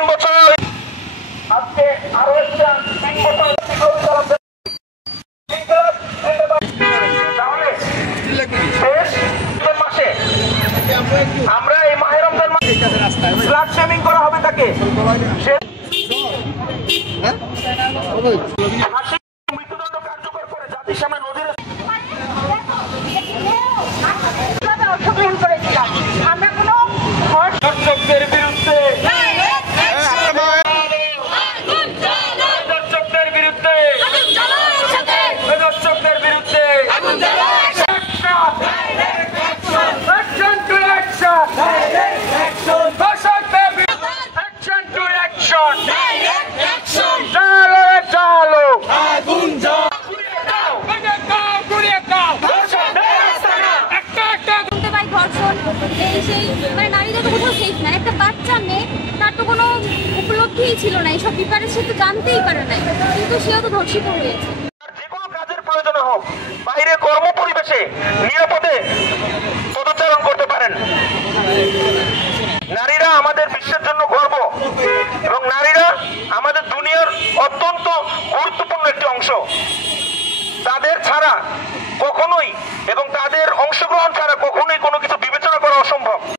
3 বছর আজকে আরো একটা 3 বছর মাসে আমরা এই মাহে রমজান মাসে স্লাট শেমিং করা হবে তাকে মৃত্যুদণ্ড কার্যকর করে জাতিসংঘ নদীর অংশগ্রহণ করেছিলাম। আমরা কোনো দর্শকদের বিরুদ্ধে নারীদের তো কোথাও সেফ না। একটা বাচ্চা মেয়ে, তার তো কোনো উপলব্ধিই ছিল না, এইসব ব্যাপারে সে তো জানতেই পারে না, কিন্তু সেও তো ধর্ষিত হয়েছে। যেকোনো কাজের প্রয়োজনে হোক বাইরে কর্ম পরিবেশে নিরাপদে পদচারণ করতে পারেন। নারীরা আমাদের বিশ্বের জন্য গর্ব এবং নারীরা আমাদের দুনিয়ার অত্যন্ত গুরুত্বপূর্ণ একটি অংশ। তাদের ছাড়া কখনোই এবং তাদের অংশগ্রহণ ছাড়া কখনোই কোনো কিছু